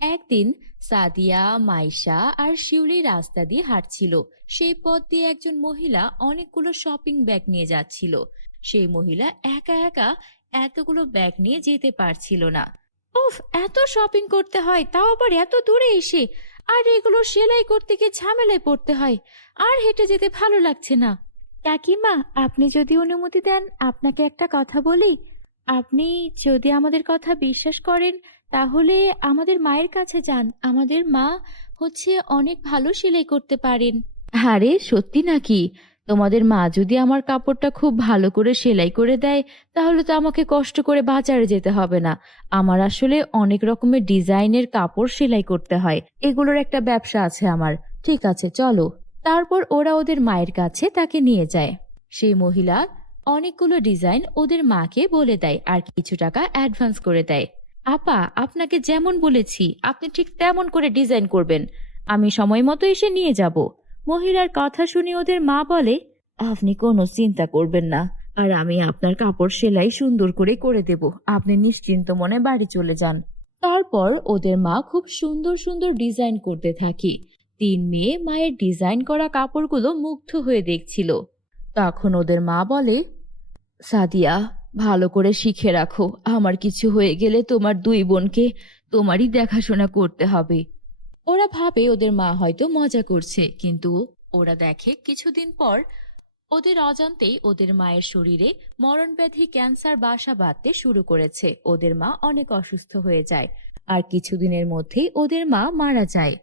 একদিন সাদিয়া, মাইশা আর শিউলি রাস্তা দিয়ে হাঁটছিল। সেই পথ দিয়ে একজন মহিলা অনেকগুলো শপিং ব্যাগ নিয়ে যাচ্ছিল। সেই মহিলা একা একা এতগুলো ব্যাগ নিয়ে যেতে পারছিল না। উফ, এত শপিং করতে হয়, তাও আবার এত দূরে এসে। আর এগুলো সেলাই করতে গিয়ে ঝামেলায় পড়তে হয়। আর হেঁটে যেতে ভালো লাগছে না। কাকিমা, আপনি যদি অনুমতি দেন আপনাকে একটা কথা বলি। আপনি যদি আমাদের কথা বিশ্বাস করেন তাহলে আমাদের মায়ের কাছে যান। আমাদের মা অনেক ভালো সেলাই করতে পারেন। আরে সত্যি নাকি? তোমাদের মা যদি আমার কাপড়টা খুব ভালো করে সেলাই করে দেয় তাহলে তো আমাকে কষ্ট করে বাজারে যেতে হবে না। আমার আসলে অনেক রকমের ডিজাইনের কাপড় সেলাই করতে হয়, এগুলোর একটা ব্যবসা আছে আমার। ঠিক আছে, চলো। তারপর ওরা ওদের মায়ের কাছে তাকে নিয়ে যায়। সেই মহিলা অনেকগুলো ডিজাইন ওদের মাকে বলে দেয় আর কিছু টাকা অ্যাডভান্স করে দেয়। আপা, আপনাকে যেমন বলেছি আপনি ঠিক তেমন করে ডিজাইন করবেন, আমি সময় মতো এসে নিয়ে যাব। মহিলার কথা শুনে ওদের মা বলে, আপনি কোনো চিন্তা করবেন না, আর আমি আপনার কাপড় সেলাই সুন্দর করে করে দেব। আপনি নিশ্চিন্ত মনে বাড়ি চলে যান। তারপর ওদের মা খুব সুন্দর সুন্দর ডিজাইন করতে থাকে। তিন মেয়ে মায়ের ডিজাইন করা কাপড়গুলো মুগ্ধ হয়ে দেখছিল। তখন ওদের মা বলে, সাদিয়া, ভালো করে শিখে রাখো। আমার কিছু হয়ে গেলে তোমার দুই বোনকে তোমারই দেখাশোনা করতে হবে। ওরা ভাবে ওদের মা হয়তো মজা করছে, কিন্তু ওরা দেখে কিছুদিন পর ওদের অজান্তেই ওদের মায়ের শরীরে মরণব্যাধি ক্যান্সার বাসা বাঁধতে শুরু করেছে। ওদের মা অনেক অসুস্থ হয়ে যায় আর কিছুদিনের মধ্যেই ওদের মা মারা যায়।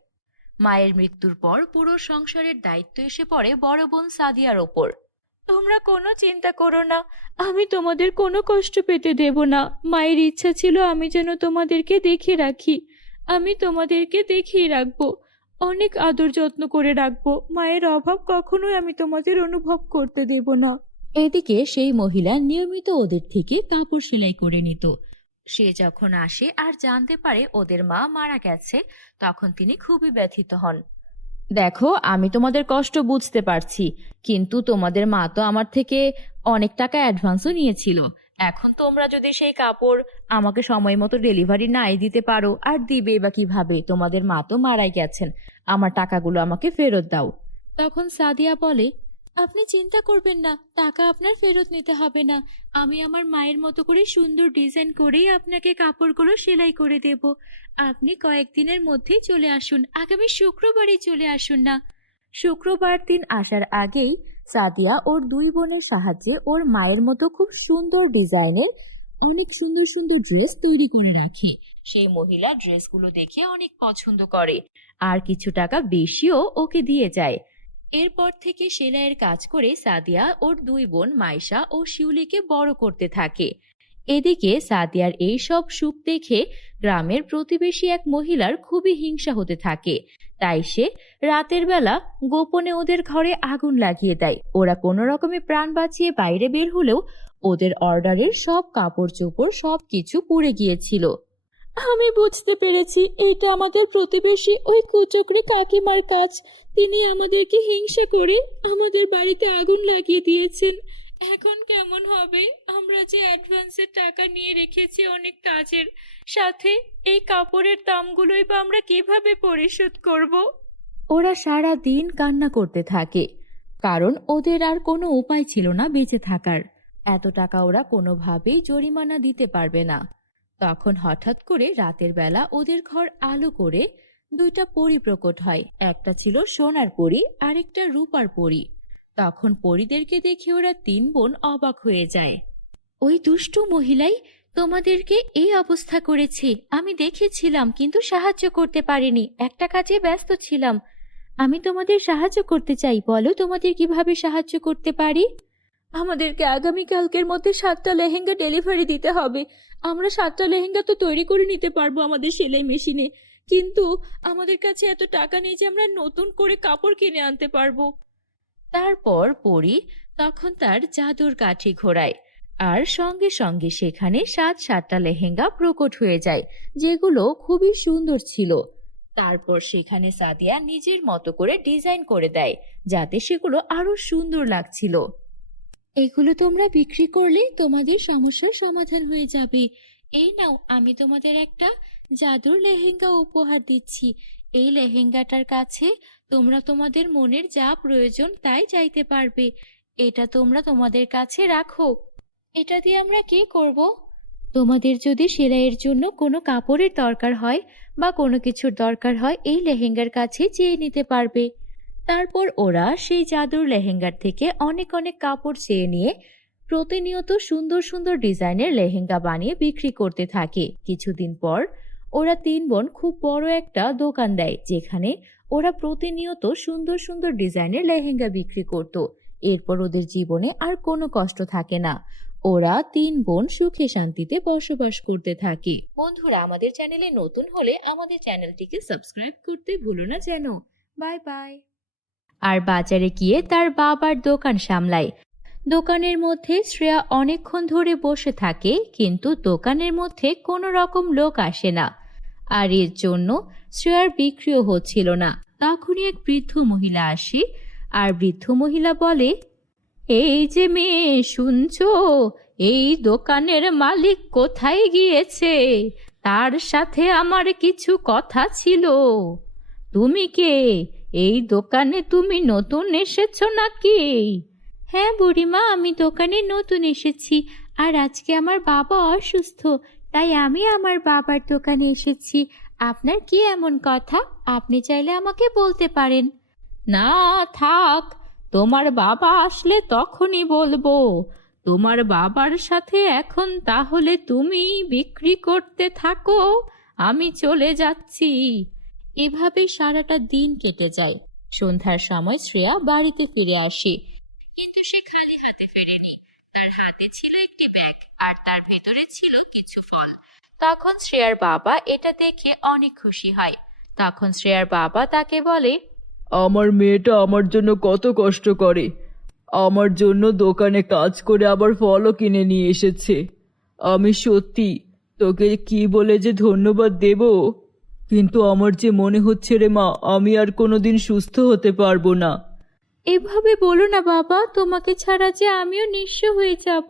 মায়ের মৃত্যুর পর পুরো সংসারের দায়িত্ব এসে পড়ে বড় বোন সাদিয়ার ওপর। তোমরা কোনো চিন্তা করো না, আমি তোমাদের কোনো কষ্ট পেতে দেব না। মায়ের ইচ্ছা ছিল আমি যেন তোমাদেরকে দেখে রাখি। আমি তোমাদেরকে দেখিয়ে রাখবো, অনেক আদর যত্ন করে রাখবো। মায়ের অভাব কখনোই আমি তোমাদের অনুভব করতে দেব না। এদিকে সেই মহিলা নিয়মিত ওদের থেকে কাপড় সেলাই করে নিত। সে যখন আসে আর জানতে পারে ওদের মা মারা গেছে, তখন তিনি খুবই ব্যথিত হন। দেখো, আমি তোমাদের কষ্ট বুঝতে পারছি, কিন্তু তোমাদের মা তো আমার থেকে অনেক টাকা অ্যাডভান্সও নিয়েছিল। এখন তোমরা যদি সেই কাপড় আমাকে সময় মতো ডেলিভারি নাই দিতে পারো, আর দিবে বা কিভাবে? তোমাদের মা তো মারাই গেছেন, আমার টাকাগুলো আমাকে ফেরত দাও। তখন সাদিয়া বলে, আপনি চিন্তা করবেন না, টাকা আপনার ফেরত নিতে হবে না। আমি আমার মায়ের মতো করে সুন্দর ডিজাইন করেই আপনাকে কাপড়গুলো সেলাই করে দেব। আপনি কয়েকদিনের মধ্যেই চলে আসুন, আগামী শুক্রবারই চলে আসুন না। শুক্রবার দিন আসার আগেই সাদিয়া ওর দুই বোনের সাহায্যে ওর মায়ের মতো খুব সুন্দর ডিজাইনের অনেক সুন্দর সুন্দর ড্রেস তৈরি করে রাখে। সেই মহিলা ড্রেসগুলো দেখে অনেক পছন্দ করে আর কিছু টাকা বেশিও ওকে দিয়ে যায়। এরপর থেকে সেলাইয়ের কাজ করে সাদিয়া ওর দুই বোন মাইশা ও শিউলিকে বড় করতে থাকে। এদিকে সাদিয়ার এই সব সুখ দেখে গ্রামের প্রতিবেশী এক মহিলার খুবই হিংসা হতে থাকে। তাই সে রাতের বেলা গোপনে ওদের ঘরে আগুন লাগিয়ে দেয়। ওরা কোনো রকমে প্রাণ বাঁচিয়ে বাইরে বের হলেও ওদের অর্ডারের সব কাপড় চোপড় সবকিছু পুড়ে গিয়েছিল। আমি বুঝতে পেরেছি, এটা আমাদের প্রতিবেশী ওই কুচক্রী কাকিমার কাজ। তিনি আমাদেরকে হিংসা করে আমাদের বাড়িতে আগুন লাগিয়ে দিয়েছেন। এখন কেমন হবে? আমরা যে অ্যাডভান্সের টাকা নিয়ে রেখেছি অনেক কাজের, সাথে এই কাপড়ের দামগুলোই বা আমরা কিভাবে পরিশোধ করব? ওরা সারা দিন কান্না করতে থাকে, কারণ ওদের আর কোনো উপায় ছিল না বেঁচে থাকার। এত টাকা ওরা কোনোভাবেই জরিমানা দিতে পারবে না। তখন হঠাৎ করে রাতের বেলা ওদের ঘর আলো করে দুইটা পরী প্রকট হয়। একটা ছিল সোনার পরী, আরেকটা রূপার পরী। তখন পরীদেরকে দেখে ওরা তিন বোন অবাক হয়ে যায়। ওই দুষ্টু মহিলাই তোমাদেরকে এই অবস্থা করেছে। আমি দেখেছিলাম, কিন্তু সাহায্য করতে পারিনি, একটা কাজে ব্যস্ত ছিলাম। আমি তোমাদের সাহায্য করতে চাই, বলো তোমাদের কিভাবে সাহায্য করতে পারি? আমাদেরকে আগামীকালকের মধ্যে 7টা লেহেঙ্গা ডেলিভারি দিতে হবে। আমরা 7টা লেহেঙ্গা তো তৈরি করে নিতে পারবো আমাদের সেলাই মেশিনে, কিন্তু আমাদের কাছে এত টাকা নেই যে আমরা নতুন করে কাপড় কিনে আনতে পারবো। তারপর পরী তখন তার জাদুর কাঠি ঘোরায় আর সঙ্গে সঙ্গে সেখানে 7টা লেহেঙ্গা প্রকট হয়ে যায়, যেগুলো খুবই সুন্দর ছিল। তারপর সেখানে সাদিয়া নিজের মতো করে ডিজাইন করে দেয়, যাতে সেগুলো আরো সুন্দর লাগছিল। এগুলো তোমরা বিক্রি করলে তোমাদের সমস্যার সমাধান হয়ে যাবে। এই নাও, আমি তোমাদের একটা জাদুর লেহেঙ্গা উপহার দিচ্ছি। এই লেহেঙ্গাটার কাছে তোমরা তোমাদের মনের যা প্রয়োজন তাই চাইতে পারবে। এটা তোমরা তোমাদের কাছে রাখো। এটা দিয়ে আমরা কি করব? তোমাদের যদি সেলাইয়ের জন্য কোনো কাপড়ের দরকার হয় বা কোনো কিছুর দরকার হয়, এই লেহেঙ্গার কাছে চেয়ে নিতে পারবে। তারপর ওরা সেই জাদুর লেহেঙ্গার থেকে অনেক অনেক কাপড় চেয়ে নিয়ে প্রতিনিয়ত সুন্দর সুন্দর ডিজাইনের লেহেঙ্গা বানিয়ে বিক্রি করতে থাকে। কিছুদিন পর ওরা তিন বোন খুব বড় একটা দোকান দেয়, যেখানে ওরা প্রতিনিয়ত সুন্দর সুন্দর ডিজাইনের লেহেঙ্গা বিক্রি করত। এরপর ওদের জীবনে আর কোনো কষ্ট থাকে না। ওরা তিন বোন সুখে শান্তিতে বসবাস করতে থাকে। বন্ধুরা, আমাদের চ্যানেলে নতুন হলে আমাদের চ্যানেলটিকে সাবস্ক্রাইব করতে ভুলো না যেন। Bye bye. আর বাজারে গিয়ে তার বাবার দোকান সামলায়। দোকানের মধ্যে শ্রেয়া অনেকক্ষণ ধরে বসে থাকে, কিন্তু দোকানের মধ্যে কোনো রকম লোক আসে না। আর এর জন্য শ্রেয়ার বিক্রিও হচ্ছিল না। তখনই এক বৃদ্ধ মহিলা আসে, আর বৃদ্ধ মহিলা বলে, এই যে মেয়ে, শুনছো? এই দোকানের মালিক কোথায় গিয়েছে? তার সাথে আমার কিছু কথা ছিল। তুমি কে? এই দোকানে তুমি নতুন এসেছো নাকি? হ্যাঁ বুড়িমা, আমি দোকানে নতুন এসেছি। আর আজকে আমার বাবা অসুস্থ, তাই আমি আমার বাবার দোকানে এসেছি। আপনার কি এমন কথা? আপনি চাইলে আমাকে বলতে পারেন। না, থাক, তোমার বাবা আসলে তখনই বলবো। তোমার বাবার সাথে এখন তাহলে তুমি বিক্রি করতে থাকো, আমি চলে যাচ্ছি। এভাবে সারাটা দিন কেটে যায়। সন্ধ্যার সময় শ্রেয়া বাড়িতে ফিরে আসে, কিন্তু সে খালি হাতে ফেরেনি। তার হাতে ছিল একটি ব্যাগ, আর তার ভেতরে ছিল কিছু ফল। তখন শ্রেয়ার বাবা এটা দেখে অনেক খুশি হয়। তখন শ্রেয়ার বাবা তাকে বলে, আমার মেয়েটা আমার জন্য কত কষ্ট করে, আমার জন্য দোকানে কাজ করে আবার ফলও কিনে নিয়ে এসেছে। আমি সত্যি তোকে কি বলে যে ধন্যবাদ দেব, কিন্তু আমার যে মনে হচ্ছে রে মা, আমি আর কোনোদিন সুস্থ হতে পারবো না। এভাবে বলো না বাবা, তোমাকে ছাড়া যে আমিও নিঃস্ব হয়ে যাব।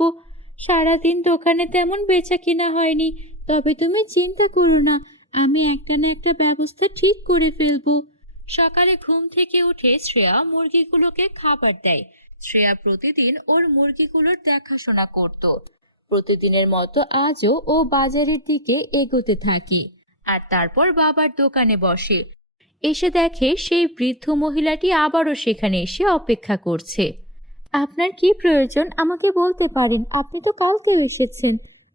সারাদিন দোকানে তেমন বেচা কিনা হয়নি, তবে তুমি চিন্তা করো না, আমি একটা না একটা ব্যবস্থা ঠিক করে ফেলবো। সকালে ঘুম থেকে উঠে শ্রেয়া মুরগিগুলোকে খাবার দেয়। শ্রেয়া প্রতিদিন ওর মুরগিগুলোর দেখাশোনা করত। প্রতিদিনের মতো আজও ও বাজারের দিকে এগোতে থাকে, আর তারপর বাবার দোকানে বসে। এসে দেখে সেই বৃদ্ধ মহিলাটি আবারও সেখানে এসে অপেক্ষা করছে। আপনার কি প্রয়োজন আমাকে বলতে পারেন, আপনি তো কালকেও এসেছেন,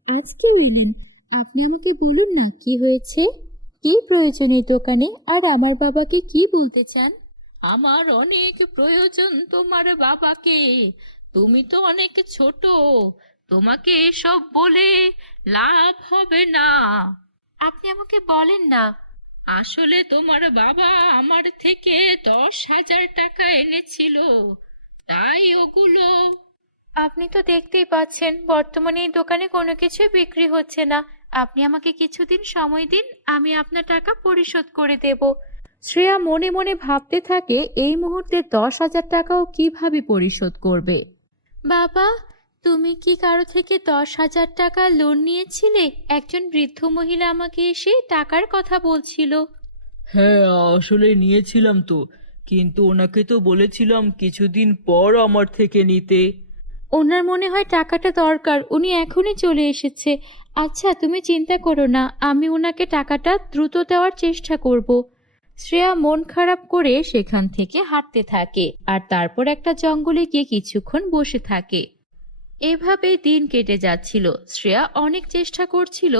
আজকেও এলেন। আপনি আমাকে বলুন না কি হয়েছে, কি প্রয়োজন এই দোকানে, আর আমার বাবাকে কি বলতে চান? আমার অনেক প্রয়োজন তোমার বাবাকে। তুমি তো অনেক ছোট, তোমাকে এসব বলে লাভ হবে না। আপনি আমাকে বলেন না। আসলে তোমার বাবা আমার থেকে 10,000 টাকা এনেছিল, তাই ওগুলো। আপনি তো দেখতেই পাচ্ছেন বর্তমানে এই দোকানে কোনো কিছুই বিক্রি হচ্ছে না। আপনি আমাকে কিছুদিন সময় দিন, আমি আপনার টাকা পরিশোধ করে দেব। শ্রেয়া মনে মনে ভাবতে থাকে এই মুহূর্তে 10,000 টাকাও কিভাবে পরিশোধ করবে। বাবা, তুমি কি কারো থেকে 10,000 টাকা লোন নিয়েছিলে? একজন বৃদ্ধ মহিলা আমাকে এসে টাকার কথা বলছিল। হ্যাঁ, আসলে নিয়েছিলাম তো, কিন্তু ওনাকে তো বলেছিলাম কিছুদিন পর আমার থেকে নিতে। ওনার মনে হয় টাকাটা দরকার, উনি এখনই চলে এসেছে। আচ্ছা তুমি চিন্তা করো না, আমি ওনাকে টাকাটা দ্রুত দেওয়ার চেষ্টা করব। শ্রেয়া মন খারাপ করে সেখান থেকে হাঁটতে থাকে, আর তারপর একটা জঙ্গলে গিয়ে কিছুক্ষণ বসে থাকে। এভাবে দিন কেটে যাচ্ছিল। শ্রেয়া অনেক চেষ্টা করছিল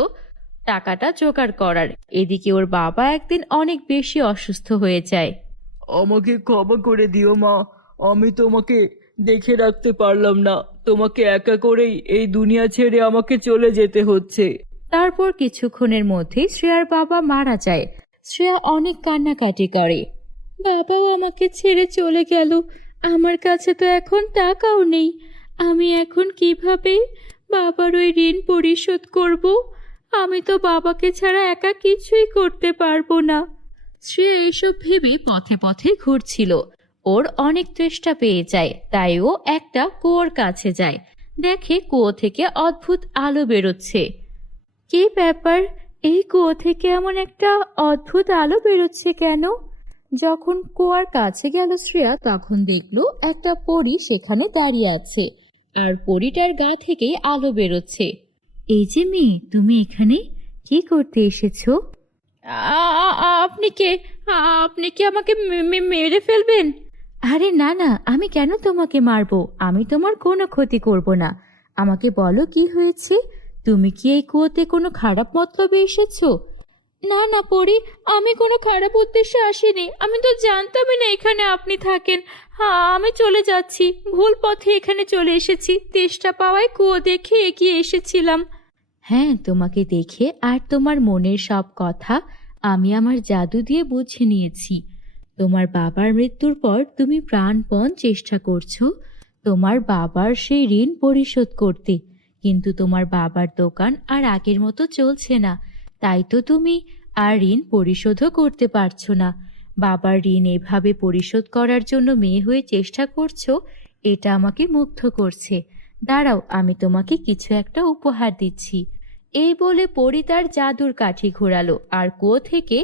টাকাটা জোগাড় করার। এদিকে ওর বাবা একদিন অনেক বেশি অসুস্থ হয়ে যায়। আমাকে ক্ষমা করে দিও মা, আমি তোমাকে দেখে রাখতে পারলাম না, তোমাকে একা করেই এই দুনিয়া ছেড়ে আমাকে চলে যেতে হচ্ছে। তারপর কিছুক্ষণের মধ্যেই শ্রেয়ার বাবা মারা যায়। শ্রেয়া অনেক কান্নাকাটি করে। বাবাও আমাকে ছেড়ে চলে গেল, আমার কাছে তো এখন টাকাও নেই। আমি এখন কিভাবে বাবার ওই ঋণ পরিশোধ করব? আমি তো বাবাকে ছাড়া একা কিছুই করতে পারবো না। শ্রেয়া এইসব ভেবে পথে পথে ঘুরছিল। ওর অনেক তেষ্টা পেয়ে যায়, তাই ও একটা কুয়োর কাছে যায়। দেখে কুয়ো থেকে অদ্ভুত আলো বেরোচ্ছে। কি ব্যাপার, এই কুয়ো থেকে এমন একটা অদ্ভুত আলো বেরোচ্ছে কেন? যখন কুয়ার কাছে গেল শ্রেয়া তখন দেখলো একটা পরী সেখানে দাঁড়িয়ে আছে, আর পরীটার গা থেকেই আলো বেরোচ্ছে। এই যে মেয়ে, তুমি এখানে কি করতে এসেছো? আপনি কে? আপনি কি আমাকে মেরে ফেলবেন? আরে না না, আমি কেন তোমাকে মারবো? আমি তোমার কোনো ক্ষতি করব না। আমাকে বলো কি হয়েছে? তুমি কি এই কুয়োতে কোনো খারাপ মতলবে এসেছো? না না পরি, আমি কোনো খারাপ উদ্দেশ্যে আসিনি। আমি তো জানতামই না এখানে আপনি থাকেন। হ্যাঁ, আমি চলে যাচ্ছি। ভুল পথে এখানে চলে এসেছি। তেষ্টা পাওয়ায় কুয়ো দেখে এগিয়ে এসেছিলাম। হ্যাঁ, তোমাকে দেখে আর তোমার মনের সব কথা আমি আমার জাদু দিয়ে বুঝে নিয়েছি। তোমার বাবার মৃত্যুর পর তুমি প্রাণপণ চেষ্টা করছো তোমার বাবার সেই ঋণ পরিশোধ করতে, কিন্তু তোমার বাবার দোকান আর আগের মতো চলছে না। তাই তো তুমি আর ঋণ পরিশোধও করতে পারছো না। বাবার ঋণ এভাবে পরিশোধ করার জন্য মেয়ে হয়ে চেষ্টা করছো, এটা আমাকে মুগ্ধ করছে। দাঁড়াও, আমি তোমাকে কিছু একটা উপহার দিচ্ছি। এই বলে পরী তার জাদুর কাঠি ঘোরালো, আর কুয়ো থেকে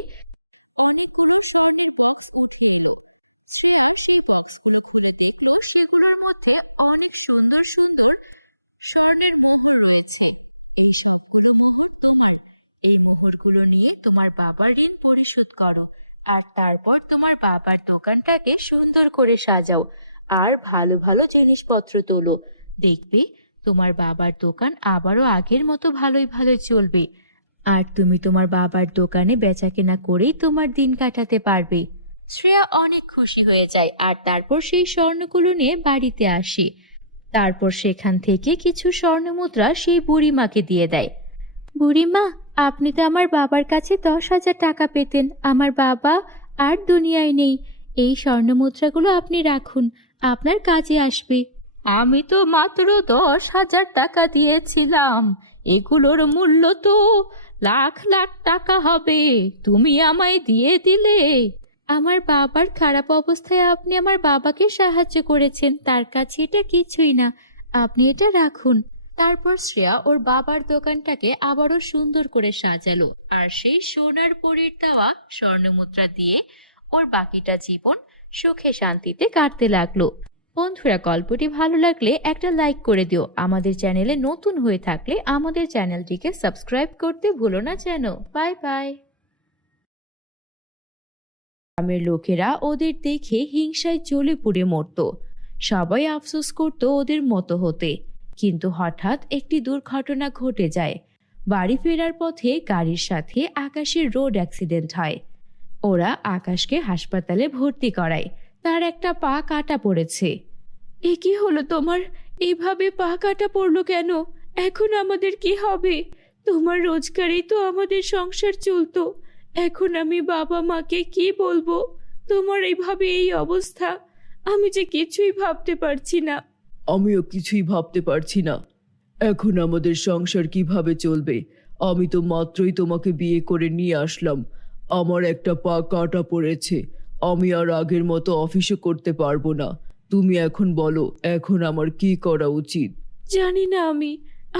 সেগুলোর মধ্যে অনেক সুন্দর সুন্দর স্বর্ণের মোহর রয়েছে। এই সবগুলো মোহর তোমার। এই মোহরগুলো নিয়ে তোমার বাবার ঋণ পরিশোধ করো, আর তারপর তোমার বাবার দোকানটাকে সুন্দর করে সাজাও, আর ভালো ভালো জিনিসপত্র তোলো। দেখবে তোমার বাবার দোকান আবারও আগের মতো ভালোই ভালোই চলবে, আর তুমি তোমার বাবার দোকানে বেচাকেনা করেই তোমার দিন কাটাতে পারবে। শ্রেয়া অনেক খুশি হয়ে যায়, আর তারপর সেই স্বর্ণগুলো নিয়ে বাড়িতে আসে। তারপর সেখান থেকে কিছু স্বর্ণমুদ্রা সেই বুড়িমাকে দিয়ে দেয়। বুড়িমা, আপনি তো আমার বাবার কাছে 10,000 টাকা পেতেন। আমার বাবা আর দুনিয়ায় নেই। এই স্বর্ণমুদ্রাগুলো আপনি রাখুন, আপনার কাজে আসবে। আমি তো মাত্র 10,000 টাকা দিয়েছিলাম। এগুলোর মূল্য তো লাখ লাখ টাকা হবে। তুমি আমায় দিয়ে দিলে। আমার বাবার খারাপ অবস্থায় আপনি আমার বাবাকে সাহায্য করেছেন, তার কাছে এটা কিছুই না। আপনি এটা রাখুন। তারপর শ্রেয়া ওর বাবার দোকানটাকে আবারও সুন্দর করে সাজালো, আর সেই সোনার পরীর দেওয়া স্বর্ণমুদ্রা দিয়ে ওর বাকিটা জীবন সুখে শান্তিতে কাটতে লাগলো। বন্ধুরা, গল্পটি ভালো লাগলে একটা লাইক করে দিও। আমাদের চ্যানেলে নতুন হয়ে থাকলে আমাদের চ্যানেলটিকে সাবস্ক্রাইব করতে ভুলো না যেন। Bye bye. গ্রামের লোকেরা ওদের দেখে হিংসায় জ্বলে পুড়ে মরত। সবাই আফসোস করত ওদের মতো হতে। কিন্তু হঠাৎ একটি দুর্ঘটনা ঘটে যায়। বাড়ি ফেরার পথে গাড়ির সাথে আকাশের রোড অ্যাক্সিডেন্ট হয়। ওরা আকাশকে হাসপাতালে ভর্তি করায়। তার একটা পা কাটা পড়েছে। এ কি হলো তোমার? এইভাবে পা কাটা পড়লো কেন? এখন আমাদের কি হবে? তোমার রোজগারেই তো আমাদের সংসার চলতো। এখন আমি বাবা মাকে কি বলবো? তোমার এইভাবে এই অবস্থা, আমি যে কিছুই ভাবতে পারছি না। আমিও কিছুই ভাবতে পারছি না। এখন আমাদের সংসার কিভাবে চলবে? আমি তো মাত্রই তোমাকে বিয়ে করে নিয়ে আসলাম। আমার একটা পা কাটা পড়েছে। আমি আর আগের মতো অফিসে করতে পারবো না। তুমি এখন বলো, এখন আমার কি করা উচিত? জানি না,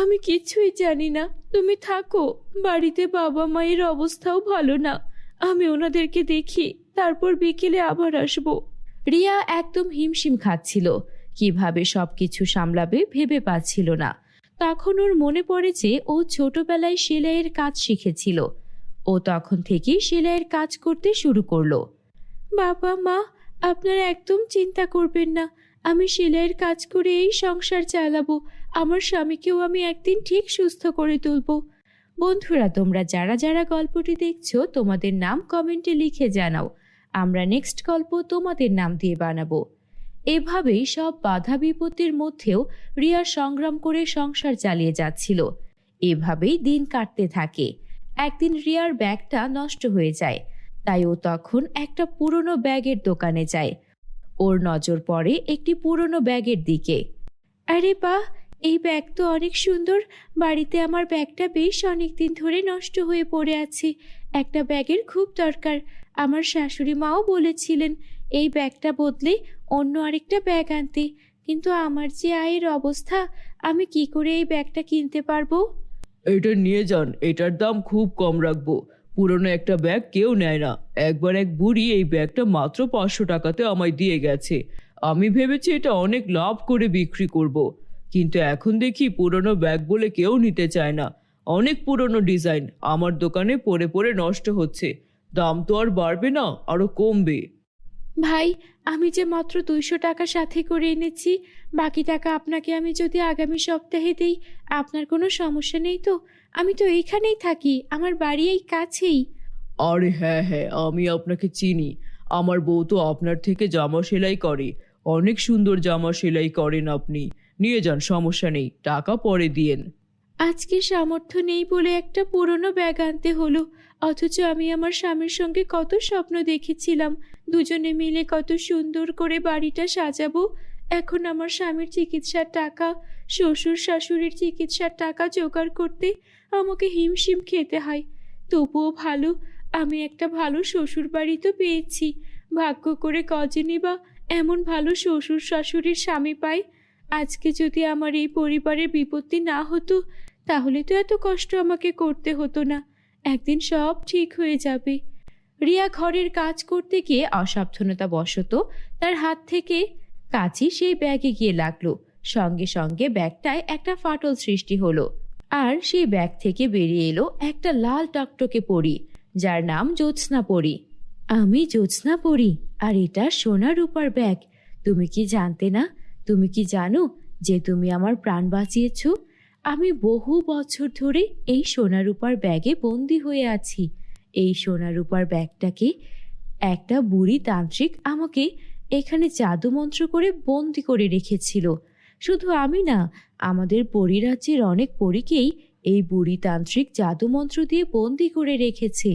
আমি কিছুই জানি না। তুমি থাকো, বাড়িতে বাবা মায়ের অবস্থাও ভালো না। আমি ওনাদেরকে দেখি, তারপর বিকেলে আবার আসবো। রিয়া একদম হিমশিম খাচ্ছিল। কিভাবে সবকিছু সামলাবে ভেবে পাচ্ছিল না। তখন ওর মনে পড়ে যে ও ছোটবেলায় সেলাইয়ের কাজ শিখেছিল। ও তখন থেকেই সেলাইয়ের কাজ করতে শুরু করলো। বাবা মা, আপনারা একদম চিন্তা করবেন না। আমি সেলাইয়ের কাজ করে এই সংসার চালাবো। আমার স্বামীকেও আমি একদিন ঠিক সুস্থ করে তুলবো। বন্ধুরা, তোমরা যারা যারা গল্পটি দেখছো তোমাদের নাম কমেন্টে লিখে জানাও। আমরা নেক্সট গল্প তোমাদের নাম দিয়ে বানাবো। এভাবেই সব বাধা বিপত্তির মধ্যেও রিয়া সংগ্রাম করে সংসার চালিয়ে যাচ্ছিল। এভাবেই দিন কাটতে থাকে। একদিন রিয়ার ব্যাগটা নষ্ট হয়ে যায়। তাই ও তখন একটা পুরনো ব্যাগের দোকানে যায়। ওর নজর পড়ে একটি পুরনো ব্যাগের দিকে। আরে বাহ, এই ব্যাগ তো অনেক সুন্দর। বাড়িতে আমার ব্যাগটা বেশ অনেক দিন ধরে নষ্ট হয়ে পড়ে আছে। একটা ব্যাগের খুব দরকার। আমার শাশুড়ি মাও বলেছিলেন এই ব্যাগটা বদলে অন্য আরেকটা ব্যাগ আনতে, কিন্তু আমার যে আয়ের অবস্থা, আমি কি করে এই ব্যাগটা কিনতে পারবো? এটা নিয়ে যান, এটার দাম খুব কম রাখবো। পুরনো একটা ব্যাগ কেউ নেয় না। একবার এক বুড়ি এই ব্যাগটা মাত্র 500 টাকাতে আমায় দিয়ে গেছে। আমি ভেবেছি এটা অনেক লাভ করে বিক্রি করব। কিন্তু এখন দেখি পুরনো ব্যাগ বলে কেউ নিতে চায় না। অনেক পুরনো ডিজাইন আমার দোকানে পড়ে পড়ে নষ্ট হচ্ছে। দাম তো আর বাড়বে না, আরো কমবে। ভাই, আমি যে মাত্র 200 টাকা সাথে করে এনেছি, বাকি টাকা আপনাকে আমি যদি আগামী সপ্তাহে দিই, আপনার কোনো সমস্যা নেই তো? আমি তো এইখানেই থাকি, আমার বাড়ি এই কাছেই। আরে হ্যাঁ হ্যাঁ, আমি আপনাকে চিনি। আমার বউ তো আপনার থেকে জামা সেলাই করে। অনেক সুন্দর জামা সেলাই করেন আপনি। নিয়ে যান, সমস্যা নেই, টাকা পরে দিয়েন। আজকে সামর্থ্য নেই বলে একটা পুরনো ব্যাগ আনতে হলো, অথচ আমি আমার স্বামীর সঙ্গে কত স্বপ্ন দেখেছিলাম, দুজনে মিলে কত সুন্দর করে বাড়িটা সাজাবো। এখন আমার স্বামীর চিকিৎসার টাকা, শ্বশুর শাশুড়ির চিকিৎসার টাকা জোগাড় করতে আমাকে হিমশিম খেতে হয়। তবুও ভালো, আমি একটা ভালো শ্বশুর বাড়ি তো পেয়েছি। ভাগ্য করে কজনই বা এমন ভালো শ্বশুর শাশুড়ির স্বামী পাই। আজকে যদি আমার এই পরিবারের বিপত্তি না হতো, তাহলে তো এত কষ্ট আমাকে করতে হতো না। একদিন সব ঠিক হয়ে যাবে। রিয়া ঘরের কাজ করতে গিয়ে অসাবধানতাবশত তার হাত থেকে কাঁচি সেই ব্যাগে গিয়ে লাগলো। সঙ্গে সঙ্গে ব্যাগটায় একটা ফাটল সৃষ্টি হলো, আর সেই ব্যাগ থেকে বেরিয়ে এলো একটা লাল টকটকে পরী, যার নাম জ্যোৎস্না পরী। আমি জ্যোৎস্না পরী, আর এটা সোনা রূপার ব্যাগ। তুমি কি জানতে না? তুমি কি জানো যে তুমি আমার প্রাণ বাঁচিয়েছো? আমি বহু বছর ধরে এই সোনা রূপার ব্যাগে বন্দি হয়ে আছি। এই সোনা রূপার ব্যাগটাকে একটা বুড়ি তান্ত্রিক আমাকে এখানে জাদুমন্ত্র করে বন্দি করে রেখেছিল। শুধু আমি না, আমাদের পরিরাজ্যের অনেক পরীকেই এই বুড়ি তান্ত্রিক জাদুমন্ত্র দিয়ে বন্দি করে রেখেছে।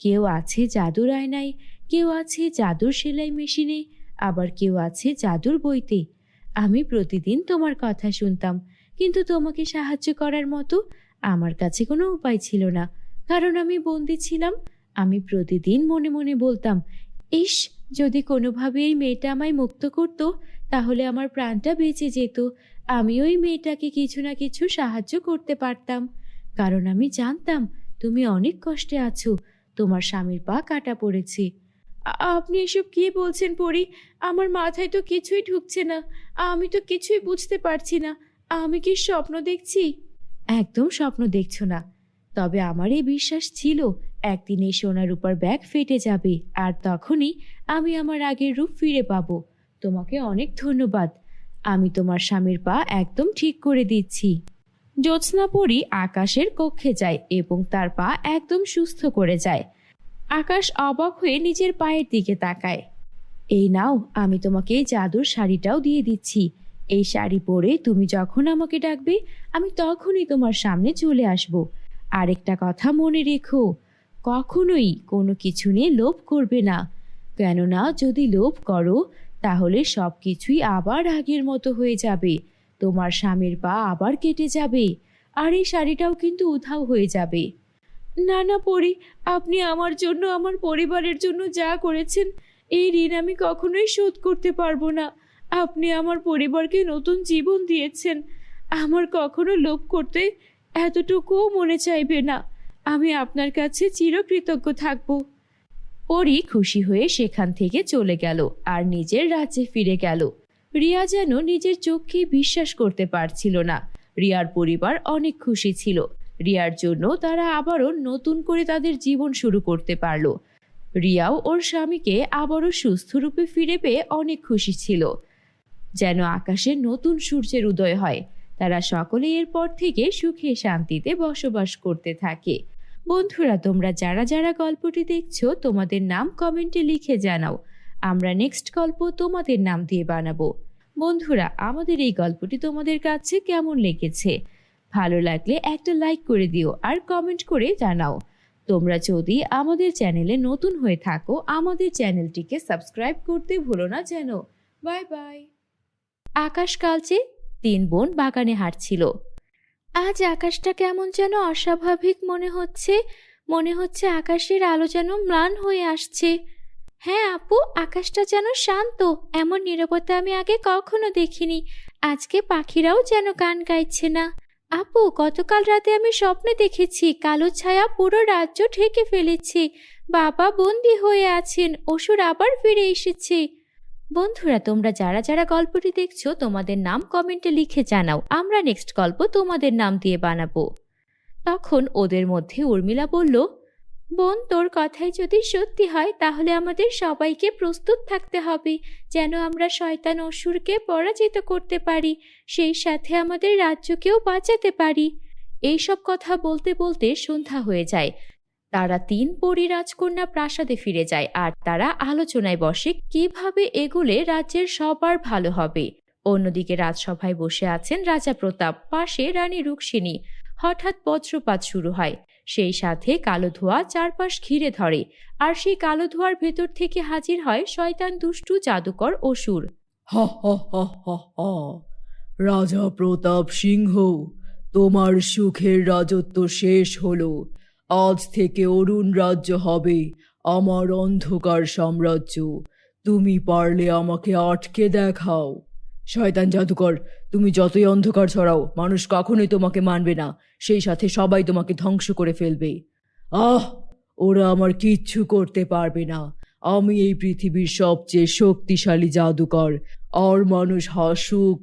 কেউ আছে জাদুর আয়নায়, কেউ আছে জাদুর সেলাই মেশিনে, আবার কেউ আছে জাদুর বইতে। আমি প্রতিদিন তোমার কথা শুনতাম, কিন্তু তোমাকে সাহায্য করার মতো আমার কাছে কোনো উপায় ছিল না, কারণ আমি বন্দি ছিলাম। আমি প্রতিদিন মনে মনে বলতাম, ইস, যদি কোনোভাবে এই মেয়েটা আমায় মুক্ত করত, তাহলে আমার প্রাণটা বেঁচে যেত। আমি ওই মেয়েটাকে কিছু না কিছু সাহায্য করতে পারতাম, কারণ আমি জানতাম তুমি অনেক কষ্টে আছো, তোমার স্বামীর পা কাটা পড়েছে। আপনি এসব কি বলছেন পরি? আমার মাথায় তো কিছুই ঢুকছে না, আমি তো কিছুই বুঝতে পারছি না। আমি কি স্বপ্ন দেখছি? একদম স্বপ্ন দেখছো না। তবে আমার এই বিশ্বাস ছিল একদিন এই সোনা রূপার ব্যাগ ফেটে যাবে, আর তখনই আমি আমার আগের রূপ ফিরে পাবো। তোমাকে অনেক ধন্যবাদ। আমি তোমার স্বামীর পা একদম ঠিক করে দিচ্ছি। জ্যোৎস্না পরী আকাশের কক্ষে যায় এবং তার পা একদম সুস্থ করে যায়। আকাশ অবাক হয়ে নিজের পায়ের দিকে তাকায়। এই নাও, আমি তোমাকে এই জাদুর শাড়িটাও দিয়ে দিচ্ছি। এই শাড়ি পরে তুমি যখন আমাকে ডাকবে, আমি তখনই তোমার সামনে চলে আসব। আরেকটা কথা মনে রেখো, কখনোই কোনো কিছু নিয়ে লোভ করবে না, কেননা যদি লোভ করো তাহলে সব কিছুই আবার আগের মতো হয়ে যাবে। তোমার স্বামীর পা আবার কেটে যাবে, আর এই শাড়িটাও কিন্তু উধাও হয়ে যাবে। না না পরি, আপনি আমার জন্য, আমার পরিবারের জন্য যা করেছেন, এই ঋণ আমি কখনোই শোধ করতে পারবো না। আপনি আমার পরিবারকে নতুন জীবন দিয়েছেন, আমার কখনো লোভ করতে এতটুকুও মনে চাইবে না। আমি আপনার কাছে চিরকৃতজ্ঞ থাকব। পরি খুশি হয়ে সেখান থেকে চলে গেল আর নিজের রাজ্যে ফিরে গেল। রিয়া যেন নিজের চোখকে বিশ্বাস করতে পারছিল না। রিয়ার পরিবার অনেক খুশি ছিল। রিয়ার জন্য তারা আবারও নতুন করে তাদের জীবন শুরু করতে পারল। রিয়াও ওর স্বামীকে আবারও সুস্থ রূপে ফিরে পেয়ে অনেক খুশি ছিল, যেন আকাশে নতুন সূর্যের উদয় হয়। তারা সকলে এরপর থেকে সুখে শান্তিতে বসবাস করতে থাকে। বন্ধুরা, তোমরা যারা যারা গল্পটি দেখছো, তোমাদের নাম কমেন্টে লিখে জানাও। আমরা নেক্সট গল্প তোমাদের নাম দিয়ে বানাবো। বন্ধুরা, আমাদের এই গল্পটি তোমাদের কাছে কেমন লেগেছে? ভালো লাগলে একটা লাইক করে দিও আর কমেন্ট করে জানাও। তোমরা যদি আমাদের চ্যানেলে নতুন হয়ে থাকো, আমাদের চ্যানেলটিকে সাবস্ক্রাইব করতে ভুলো না যেন। Bye bye. আকাশ কালচে 3 বোন বাগানে হাঁটছিল। আজ আকাশটা কেমন যেন অস্বাভাবিক মনে হচ্ছে আকাশের আলো যেন ম্লান হয়ে আসছে। হ্যাঁ আপু, আকাশটা যেন শান্ত, এমন নীরবতা আমি আগে কখনো দেখিনি। আজকে পাখিরাও যেন গান গাইছে না। আপু, গতকাল রাতে আমি স্বপ্নে দেখেছি কালো ছায়া পুরো রাজ্য ঢেকে ফেলেছে। বাবা বন্দি হয়ে আছেন, অসুর আবার ফিরে এসেছে। বন্ধুরা, তোমরা যারা যারা গল্পটি দেখছো তোমাদের নাম কমেন্টে লিখে জানাও, আমরা নেক্সট গল্প তোমাদের নাম দিয়ে বানাবো। তখন ওদের মধ্যে উর্মিলা বলল, বোন, তোর কথাই যদি সত্যি হয় তাহলে আমাদের সবাইকে প্রস্তুত থাকতে হবে, যেন আমরা শয়তান অসুরকে পরাজিত করতে পারি, সেই সাথে আমাদের রাজ্যকেও বাঁচাতে পারি। এইসব কথা বলতে বলতে সন্ধ্যা হয়ে যায়। তারা 3 পরী রাজকন্যা প্রাসাদে ফিরে যায় আর তারা আলোচনায় বসে কিভাবে এগুলে রাজ্যের সবার ভালো হবে। অন্যদিকে রাজসভায় বসে আছেন রাজা প্রতাপ, পাশে রানী রুক্মিণী। হঠাৎ বজ্রপাত শুরু হয়, সেই সাথে কালো ধোঁয়া চারপাশ ঘিরে ধরে, আর সেই কালো ধোঁয়ার ভেতর থেকে হাজির হয় শয়তান দুষ্টু জাদুকর অসুর। হা হা হা হা হা। রাজা প্রতাপ সিংহ, তোমার সুখের রাজত্ব শেষ হলো। আজ থেকে অরুণ রাজ্য হবে আমার অন্ধকার সাম্রাজ্য। তুমি পারলে আমাকে আটকে দেখাও। শয়তান জাদুকর, তুমি যতই অন্ধকার ছড়াও মানুষ কখনোই তোমাকে মানবে না, সেই সাথে সবাই তোমাকে ধ্বংস করে ফেলবে। আহ, ওরা আমার কিচ্ছু করতে পারবে না। আমি এই পৃথিবীর সবচেয়ে শক্তিশালী জাদুকর। আর মানুষ হাসুক,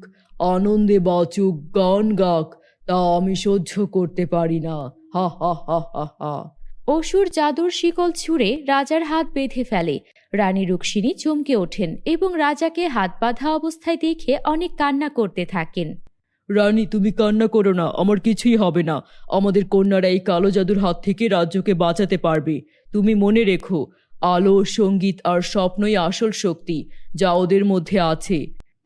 আনন্দে বাঁচুক, গান গাক, তা আমি সহ্য করতে পারি না। হা হা হা হা হা। অসুর জাদুর শিকল ছুঁড়ে রাজার হাত বেঁধে ফেলে। রানী রুক্মিণী চমকে ওঠেন এবং রাজাকে হাত বাঁধা অবস্থায় দেখে অনেক কান্না করতে থাকেন। রানী, তুমি কান্না করো না, আমার কিছুই হবে না। আমাদের কন্যারা এই কালো জাদুর হাত থেকে রাজ্যকে বাঁচাতে পারবে। তুমি মনে রেখো, আলো, সঙ্গীত আর স্বপ্নই আসল শক্তি যা ওদের মধ্যে আছে।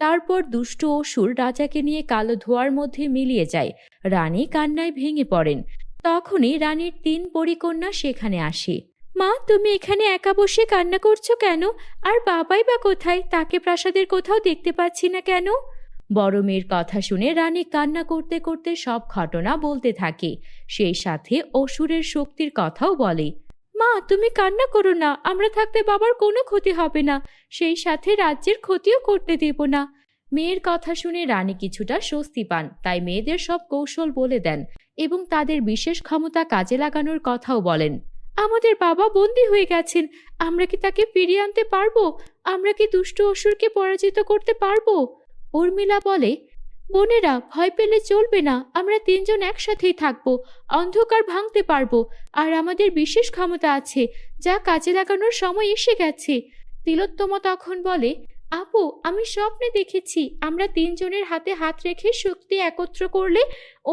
তারপর দুষ্ট অসুর রাজাকে নিয়ে কালো ধোঁয়ার মধ্যে মিলিয়ে যায়। রানী কান্নায় ভেঙে পড়েন। তখনই রানীর 3 পরীকন্যা সেখানে আসে। মা, তুমি এখানে একা বসে কান্না করছো কেন? আর বাবাই বা কোথায়? তাকে প্রাসাদের কোথাও দেখতে পাচ্ছি না কেন? বড় মেয়ের কথা শুনে রানী কান্না করতে করতে সব ঘটনা বলতে থাকে, সেই সাথে অসুরের শক্তির কথাও বলে। মা, তুমি কান্না করো না, আমরা থাকতে বাবার কোনো ক্ষতি হবে না, সেই সাথে রাজ্যের ক্ষতিও করতে দেব না। মেয়ের কথা শুনে রানী কিছুটা স্বস্তি পান, তাই মেয়েদের সব কৌশল বলে দেন এবং তাদের বিশেষ ক্ষমতা কাজে লাগানোর কথাও বলেন। আমাদের বাবা বন্দী হয়ে গেছেন, আমরা কি তাকে ফিরিয়ে আনতে পারবো? আমরা কি দুষ্ট অসুরকে পরাজিত করতে পারবো? উর্মিলা বলে, বোনেরা, ভয় পেলে চলবে না, আমরা 3 জন একসাথেই থাকবো, অন্ধকার ভাঙতে পারবো, আর আমাদের বিশেষ ক্ষমতা আছে যা কাজে লাগানোর সময় এসে গেছে। তিলোত্তমা তখন বলে, আপু, আমি স্বপ্নে দেখেছি আমরা 3 জনের হাতে হাত রেখে শক্তি একত্র করলে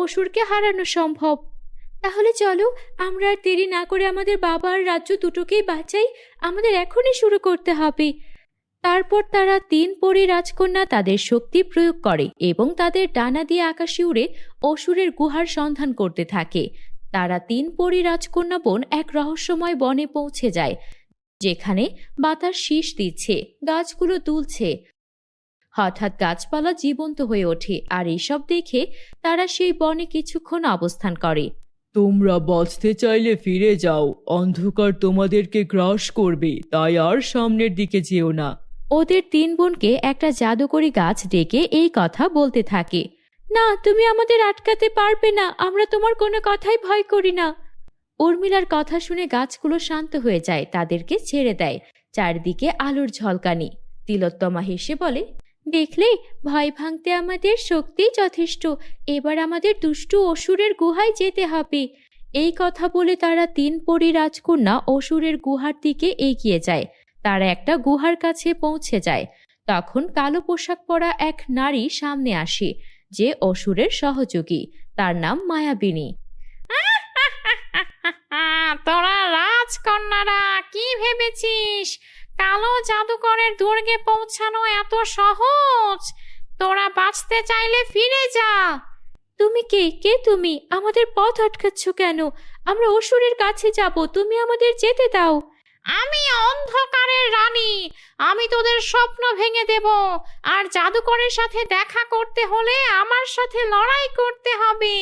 অসুরকে হারানো সম্ভব। তাহলে চলো, আমরা আর দেরি না করে আমাদের বাবা আর রাজ্য দুটোকেই বাঁচাই। আমাদের এখনই শুরু করতে হবে। তারপর তারা 3 পরী রাজকন্যা তাদের শক্তি প্রয়োগ করে এবং তাদের ডানা দিয়ে আকাশে উড়ে অসুরের গুহার সন্ধান করতে থাকে। তারা 3 পরী রাজকন্যা বোন এক রহস্যময় বনে পৌঁছে যায়, যেখানে বাতাস শীষ দিচ্ছে, গাছগুলো দুলছে। হঠাৎ গাছপালা জীবন্ত হয়ে ওঠে, আর এসব দেখে তারা সেই বনে কিছুক্ষণ অবস্থান করে। তোমরা বাঁচতে চাইলে ফিরে যাও, অন্ধকার তোমাদেরকে গ্রাস করবে, তাই আর সামনের দিকে যেও না। ওদের 3 বোনকে একটা জাদুকরি গাছ ডেকে এই কথা বলতে থাকে। না, তুমি আমাদের আটকাতে পারবে না, আমরা তোমার কোনো কথাই ভয় করি না। উর্মিলার কথা শুনে গাছগুলো শান্ত হয়ে যায়, তাদেরকে ছেড়ে দেয়। চারদিকে আলোর ঝলকানি। তিলোত্তমা হেসে বলে, দেখলে, ভয় ভাঙতে আমাদের শক্তি যথেষ্ট, এবার আমাদের দুষ্টু অসুরের গুহায় যেতে হবে। এই কথা বলে তারা 3 পরী রাজকন্যা অসুরের গুহার দিকে এগিয়ে যায়। তারা একটা গুহার কাছে পৌঁছে যায়। তখন কালো পোশাক পরা এক নারী সামনে আসে, যে অসুরের সহযোগী। তার নাম মায়াবিনী। তোরা রাজকন্যারা কি ভেবেছিস কালো জাদুকরের দুর্গে পৌঁছানো এত সহজ? তোরা বাঁচতে চাইলে ফিরে যা। তুমি কে? কে তুমি? আমাদের পথ আটকাচ্ছ কেন? আমরা অসুরের কাছে যাব, তুমি আমাদের যেতে দাও। আমি অন্ধকারের রানী, আমি তোদের স্বপ্ন ভেঙে দেব। আর জাদুকরের সাথে দেখা করতে হলে আমার সাথে লড়াই করতে হবে,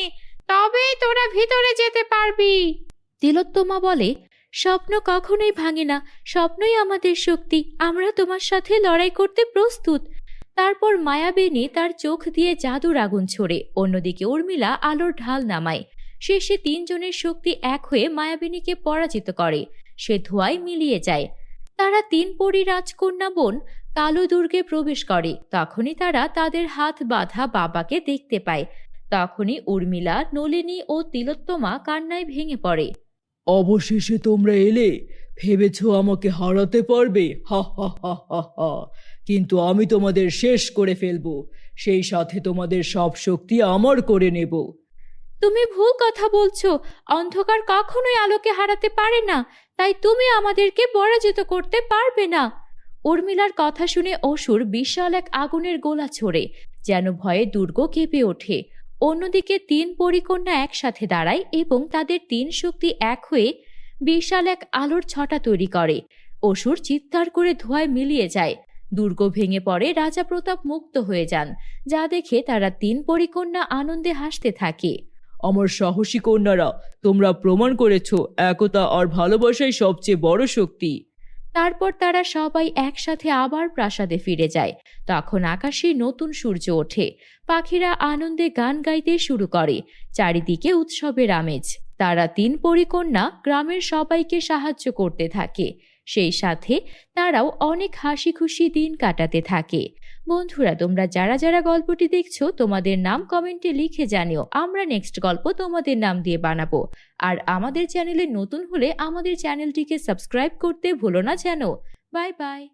তবেই তোরা ভিতরে যেতে পারবি। তিলোত্তমা বলে, স্বপ্ন কখনোই ভাঙে না, স্বপ্নই আমাদের শক্তি, আমরা তোমার সাথে লড়াই করতে প্রস্তুত। তারপর মায়াবিনী তার চোখ দিয়ে জাদুর আগুন ছোড়ে, অন্যদিকে উর্মিলা আলোর ঢাল নামায়। শেষে তিনজনের শক্তি এক হয়ে মায়াবিনীকে পরাজিত করে, সে ধোঁয়ায় মিলিয়ে যায়। তারা তিন পরী রাজকন্যা বোন কালো দুর্গে প্রবেশ করে। তখনই তারা তাদের হাত বাঁধা বাবাকে দেখতে পায়। তখনই উর্মিলা, নলিনী ও তিলোত্তমা কান্নায় ভেঙে পড়ে। অবশেষে তোমরা এলে। ভেবেছো আমাকে হারাতে পারবে? হা হা হা হা হা। কিন্তু আমি তোমাদের শেষ করে ফেলবো, সেই সাথে তোমাদের সব শক্তি আমার করে নেব। তুমি ভুল কথা বলছো। অন্ধকার কখনোই আলোকে হারাতে পারে না, তাই তুমি আমাদেরকে পরাজিত করতে পারবে না। উর্মিলার কথা শুনে অসুর বিশাল এক আগুনের গোলা ছোড়ে, যেন ভয়ে দুর্গ কেঁপে ওঠে। অন্যদিকে তিন পরিকন্যা একসাথে দাঁড়ায় এবং তাদের তিন শক্তি এক হয়ে বিশাল এক আলোর ছটা তৈরি করে। অসুর চিৎকার করে ধোঁয়ায় মিলিয়ে যায়। দুর্গ ভেঙে পড়ে, রাজা প্রতাপ মুক্ত হয়ে যান, যা দেখে তারা তিন পরিকন্যা আনন্দে হাসতে থাকে। আমার সাহসী কন্যারা, তোমরা প্রমাণ করেছো একতা আর ভালোবাসাই সবচেয়ে বড় শক্তি। তারপর তারা সবাই একসাথে আবার প্রাসাদে ফিরে যায়। তখন আকাশে নতুন সূর্য ওঠে, পাখিরা আনন্দে গান গাইতে শুরু করে, চারিদিকে উৎসবের আমেজ। তারা তিন পরিকন্যা গ্রামের সবাইকে সাহায্য করতে থাকে, সেই সাথে তারাও অনেক হাসি খুশি দিন কাটাতে থাকে। বন্ধুরা, তোমরা যারা যারা গল্পটি দেখছো, তোমাদের নাম কমেন্টে লিখে জানিও, আমরা নেক্সট গল্প তোমাদের নাম দিয়ে বানাবো। আর আমাদের চ্যানেলে নতুন হলে আমাদের চ্যানেলটিকে সাবস্ক্রাইব করতে ভুলো না যেন। Bye bye.